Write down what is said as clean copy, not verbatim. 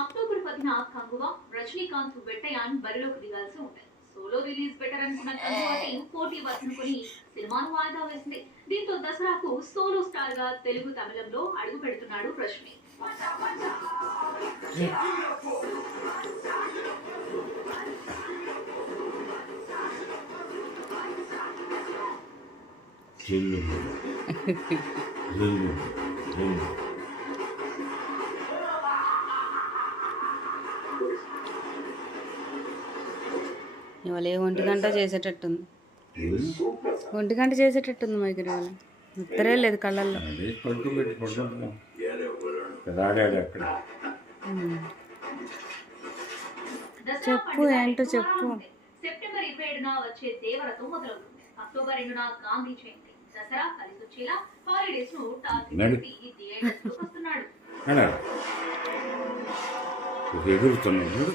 October 10న Kanguva, Rajinikanth, Vettaiyan బరిలోకి దిగాల్సి ఉంది. Solo release better అనుకున్న కంగువా టీం పోటీ వద్దనుకుని సినిమాను వాయిదా వేసింది. దీంతో దసరాకు సోలో స్టార్ గా తెలుగు, తమిళంలో అడుగు పెడుతున్నాడు రష్మి. ఇవాళ 1 గంట చేసేటట్టుంది. 1 గంట చేసేటట్టుంది మైకి ఇవాళ. నిద్రే లేదు కళ్ళల్లో. చెప్పు ఏంటో చెప్పు. సెప్టెంబర్ 27న వచ్చే దేవరతో మొదలవుతుంది. అక్టోబర్ 2న గాంధీ జయంతి, దసరా కలిసి వచ్చేలా హాలిడేస్ ను టార్గెట్ పెట్టి ఈ థియేటర్స్ కు వస్తున్నాడు. ఎదురుతున్నాడు.